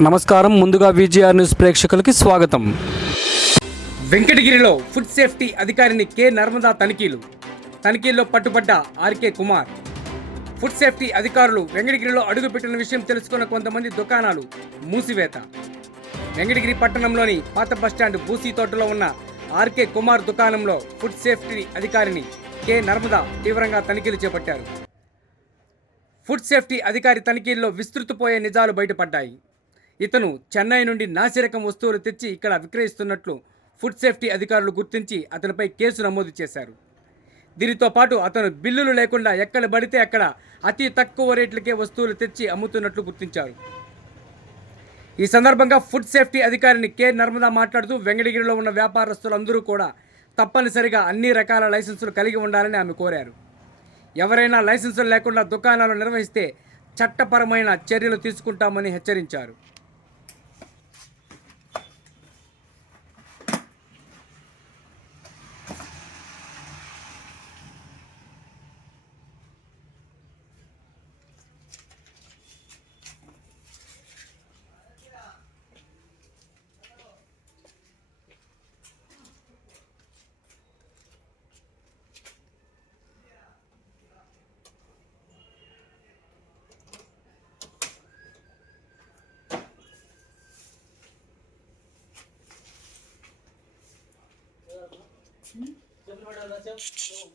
నమస్కారం. ముందుగా VGR news ప్రేక్షకులకి స్వాగతం. వెంకటగిరిలో ఫుడ్ సేఫ్టీ అధికారిని కె. నర్మదా తనిఖీలు. తనిఖీల్లో పట్టుబడ్డ ఆర్కే కుమార్. ఫుడ్ సేఫ్టీ అధికారులు వెంకటగిరిలో అడుగుపెట్టిన విషయం తెలుసుకున్న కొంతమంది దుకాణాలు మూసివేత. వెంకటగిరి పట్టణంలోని పాత బస్టాండ్ బూసీ తోటలో ఉన్న ఆర్కే కుమార్ దుకాణంలో ఫుడ్ సేఫ్టీ అధికారిని కె. నర్మదా తీవ్రంగా తనిఖీలు చేపట్టారు. ఫుడ్ సేఫ్టీ అధికారి తనిఖీల్లో విస్తృతపోయే నిజాలు బయటపడ్డాయి. ఇతను చెన్నై నుండి నాసిరకం వస్తువులు తెచ్చి ఇక్కడ విక్రయిస్తున్నట్లు ఫుడ్ సేఫ్టీ అధికారులు గుర్తించి అతనిపై కేసు నమోదు చేశారు. దీనితో పాటు అతను బిల్లులు లేకుండా ఎక్కడ పడితే అక్కడ అతి తక్కువ రేట్లకే వస్తువులు తెచ్చి అమ్ముతున్నట్లు గుర్తించారు. ఈ సందర్భంగా ఫుడ్ సేఫ్టీ అధికారిని కె. నర్మదా మాట్లాడుతూ వెంకటగిరిలో ఉన్న వ్యాపారస్తులందరూ కూడా తప్పనిసరిగా అన్ని రకాల లైసెన్సులు కలిగి ఉండాలని ఆమె కోరారు. ఎవరైనా లైసెన్సులు లేకుండా దుకాణాలు నిర్వహిస్తే చట్టపరమైన చర్యలు తీసుకుంటామని హెచ్చరించారు. చెప్పు.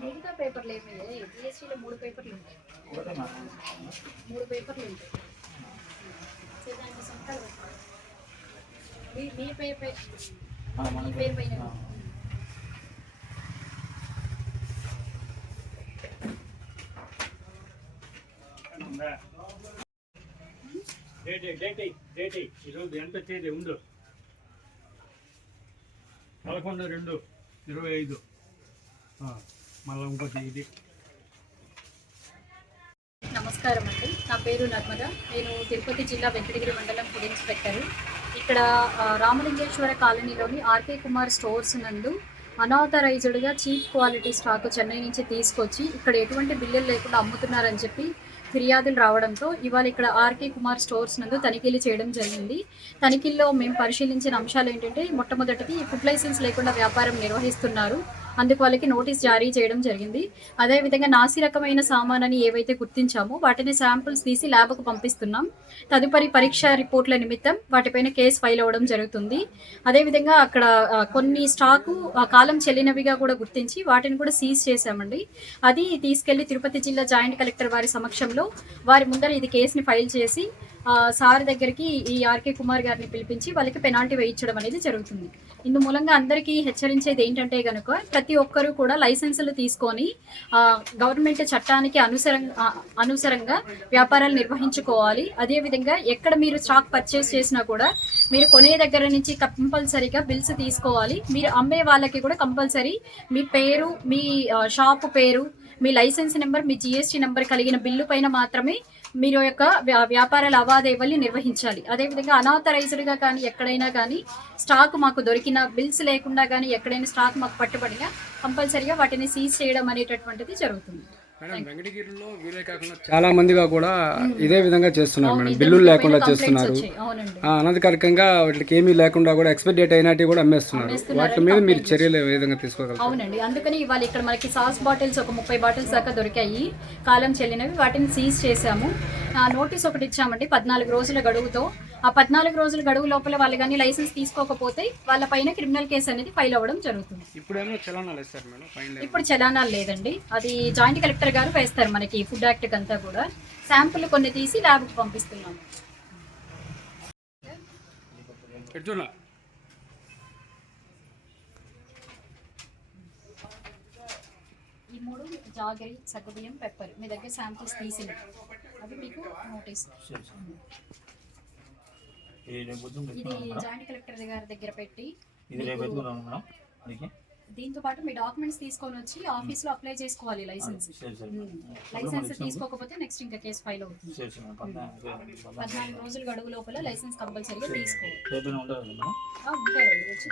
మిగతా పేపర్లు ఏమయ్యాయి జిఎస్టీలో మూడు పేపర్లు ఉంటాయి. మూడు పేపర్లు ఉంటాయి. దానికి సంతకాలు మీ పేరు పై మీ పేరు పైన. డేట్ డేట్ డేట్ ఈరోజు ఎంత తేదీ ఉండు? పదకొండు రెండు ఇరవై ఐదు. మళ్ళీ ఇంకోటి ఇది. నమస్కారం అండి. నా పేరు నర్మద. నేను తిరుపతి జిల్లా వెంకటగిరి మండలం ఫుడ్ ఇన్స్పెక్టర్ ఇక్కడ రామలింగేశ్వర కాలనీలోని ఆర్కే కుమార్ స్టోర్స్ నందు అనాథరైజ్డ్గా చీప్ క్వాలిటీ స్టాక్ చెన్నై నుంచి తీసుకొచ్చి ఇక్కడ ఎటువంటి బిల్లులు లేకుండా అమ్ముతున్నారని చెప్పి ఫిర్యాదులు రావడంతో ఇవాళ ఇక్కడ ఆర్కే కుమార్ స్టోర్స్ నందు తనిఖీలు చేయడం జరిగింది. తనిఖీల్లో మేము పరిశీలించిన అంశాలు ఏంటంటే మొట్టమొదటిది ఫుడ్ లైసెన్స్ లేకుండా వ్యాపారం నిర్వహిస్తున్నారు. అందుకు వాళ్ళకి నోటీస్ జారీ చేయడం జరిగింది. అదేవిధంగా నాసి రకమైన సామానని ఏవైతే గుర్తించామో వాటిని శాంపుల్స్ తీసి ల్యాబ్కు పంపిస్తున్నాం. తదుపరి పరీక్ష రిపోర్ట్ల నిమిత్తం వాటిపైన కేసు ఫైల్ అవ్వడం జరుగుతుంది. అదేవిధంగా అక్కడ కొన్ని స్టాకు ఆ, కాలం చెల్లినవిగా కూడా గుర్తించి వాటిని కూడా సీజ్ చేశామండి. అది తీసుకెళ్ళి తిరుపతి జిల్లా జాయింట్ కలెక్టర్ వారి సమక్షంలో వారి ముందర ఇది కేసుని ఫైల్ చేసి సార్ దగ్గరికి ఈ ఆర్కే కుమార్ గారిని పిలిపించి వాళ్ళకి పెనాల్టీ వేయించడం అనేది జరుగుతుంది. ఇందు మూలంగా అందరికీ హెచ్చరించేది ఏంటంటే కనుక ప్రతి ఒక్కరూ కూడా లైసెన్సులు తీసుకొని గవర్నమెంట్ చట్టానికి అనుసర అనుసరంగా వ్యాపారాలు నిర్వహించుకోవాలి. అదేవిధంగా ఎక్కడ మీరు స్టాక్ పర్చేస్ చేసినా కూడా మీరు కొనే దగ్గర నుంచి కంపల్సరీగా బిల్స్ తీసుకోవాలి. మీరు అమ్మే వాళ్ళకి కూడా కంపల్సరీ మీ పేరు మీ షాపు పేరు మీ లైసెన్స్ నెంబర్ మీ జిఎస్టీ నెంబర్ కలిగిన బిల్లు పైన మాత్రమే మీరు యొక్క వ్యా- వ్యాపార లావాదేవీలు నిర్వహించాలి. అదేవిధంగా అనాథరైజ్డ్గా కానీ ఎక్కడైనా కానీ స్టాక్ మాకు దొరికిన బిల్స్ లేకుండా కానీ ఎక్కడైనా స్టాక్ మాకు పట్టుబడినా కంపల్సరీగా వాటిని సీజ్ చేయడం అనేటటువంటిది జరుగుతుంది. వెంకటగిరిలో వీలే కాకుండా చాలా మందిగా కూడా ఇదే విధంగా చేస్తున్నారు మేడం. బిల్లులు లేకుండా చేస్తున్నారు. అనధికారికంగా వాటికి ఏమీ లేకుండా కూడా ఎక్స్పైర్ డేట్ అయినట్టు కూడా అమ్మేస్తున్నారు. వాటి మీద మీరు చర్యలు ఏ విధంగా తీసుకోగలరు అవునండి. అందుకని ఇవాళ ఇక్కడ మనకి సాస్ బాటిల్స్ ఒక ముప్పై బాటిల్స్ దాకా దొరికాయి. కాలం చెల్లినవి. వాటిని సీజ్ చేశాము. నోటీస్ ఒకటి ఇచ్చామండి. పద్నాలుగు రోజుల గడువుతో ఆ పద్నాలుగు రోజుల గడువు లోపల వాళ్ళు కానీ లైసెన్స్ తీసుకోకపోతే వాళ్ళ పైన క్రిమినల్ కేసు అనేది ఫైల్ అవ్వడం జరుగుతుంది. ఇప్పుడేమో చలనాలు ఇస్తారు మేడం ఫైన్ ఇప్పుడు చలానాలు లేదండి. అది జాయింట్ కలెక్టర్ గారు వేస్తారు మనకి ఫుడ్ యాక్ట్ అంతా కూడా. శాంపుల్ కొన్ని తీసి ల్యాబ్కి పంపిస్తున్నాము ఈ మూడు జాగరి సగ్గుబియ్యం పెప్పర్ మీ దగ్గర శాంపిల్స్ తీసినవి అవి మీకు నోటీస్. ఇది జాయింట్ కలెక్టర్ గారి దగ్గర పెట్టి ఇది రేపు పెట్టుకున్నాం మేడం? అందుకే దీంతో పాటు మీ డాక్యుమెంట్స్ తీసుకొని వచ్చి ఆఫీస్లో అప్లై చేసుకోవాలి లైసెన్స్. లైసెన్స్ తీసుకోకపోతే నెక్స్ట్ ఇంకా కేసు ఫైల్ అవుతుంది. పద్నాలుగు రోజుల గడువు లోపల లైసెన్స్ కంపల్సరీగా తీసుకోవాలి. వచ్చి